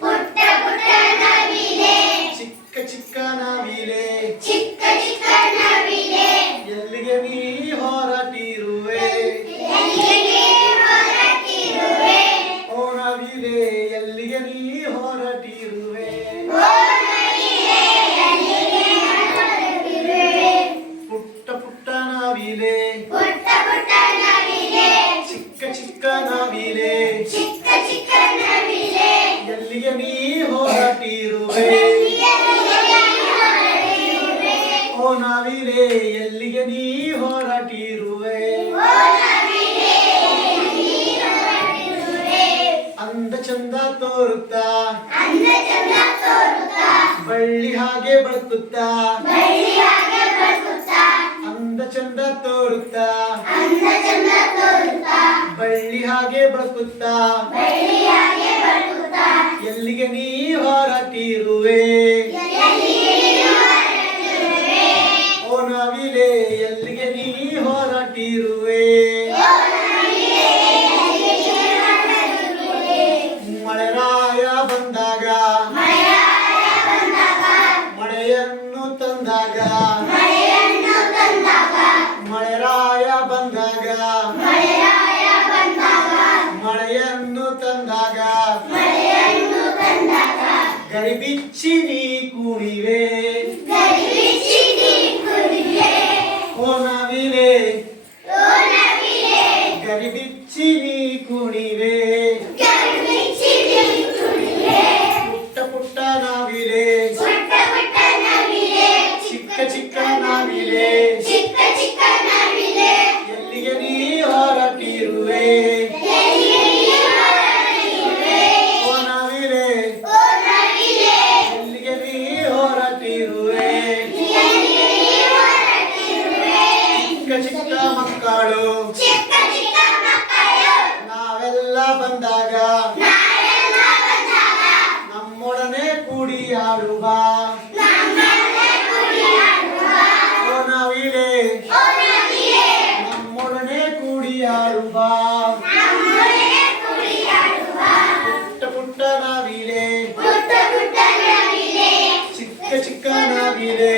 ಪುಟ್ಟ ಪುಟ್ಟ ನವಿಲೆ ಚಿಕ್ಕ ಚಿಕ್ಕ ನವಿಲೆ ಚಿಕ್ಕ ಚಿಕ್ಕ ನವಿಲೆ ಎಲ್ಲಿಗೆ ನೀ ಹೊರಟಿರುವೆ ಎಲ್ಲಿಗೆ ಹೊರಟಿರುವೆ ಓ ನವಿಲೆ ಎಲ್ಲಿಗೆ ನೀ ಹೊರಟಿರುವೆ ಓ ನವಿಲೆ ಎಲ್ಲಿಗೆ ಹೊರಟಿರುವೆ ಪುಟ್ಟ ಪುಟ್ಟ ನವಿಲೆ ಪುಟ್ಟ ಪುಟ್ಟ ನವಿಲೆ ಚಿಕ್ಕ ಚಿಕ್ಕ ನವಿಲೆ ಚಿಕ್ಕ ಚಿಕ್ಕ ನವಿಲೆ ಎಲ್ಲಿಗೆ ನೀ ಹೊರಟಿರುವೆ ಓ ನವಿಲೆ ಎಲ್ಲಿಗೆ ನೀ ಹೊರಟಿರುವೆ ಅಂದ ಚಂದ ತೋರುತ್ತಾ ಬಳ್ಳಿ ಹಾಗೆ ಬಳುಕುತ್ತಾ ಅಂದ ಚಂದ ತೋರುತ್ತಾ ಬಳ್ಳಿ ಹಾಗೆ ಬಳುಕುತ್ತಾ ಎಲ್ಲಿಗೆ ನೀ ಹೊರಟಿರುವೆ ಓ ನವಿಲೆ ಎಲ್ಲಿಗೆ ನೀ ಹೊರಟಿರುವೆ ಮಳೆರಾಯ ಬಂದಾಗ ಮಳೆಯನ್ನು ತಂದಾಗ ಮಳೆರಾಯ ಬಂದಾಗ ಮಳೆಯನ್ನು ತಂದಾಗ ಗರಿಬಿಚ್ಚಿ ನೀ ಕುಣಿವೆ ಓ ನವಿಲೆ ಗರಿಬಿಚ್ಚಿ ನೀ ಕುಣಿವೆ ಪುಟ್ಟ ಪುಟ್ಟ ನವಿಲೆ ಚಿಕ್ಕ ಚಿಕ್ಕ ನವಿಲೆ ಎಲ್ಲಿಗೆ ನೀ ಹೊರಟಿರುವೆ ಓ ನವಿಲೆ ಎಲ್ಲಿಗೆ ನೀ ಹೊರಟಿರುವೆ ಚಿಕ್ಕ ಚಿಕ್ಕ ಮಕ್ಕಳು ನಾವೆಲ್ಲ ಬಂದಾಗ ನಮ್ಮೊಡನೆ ಕೂಡಿ ಆಡುವ ಓ ನವಿಲೆ ನಮ್ಮೊಡನೆ ಕೂಡಿ ಆಡುವ ಪುಟ್ಟ ಪುಟ್ಟ ನವಿಲೆ ಚಿಕ್ಕ ಚಿಕ್ಕ ನವಿಲೆ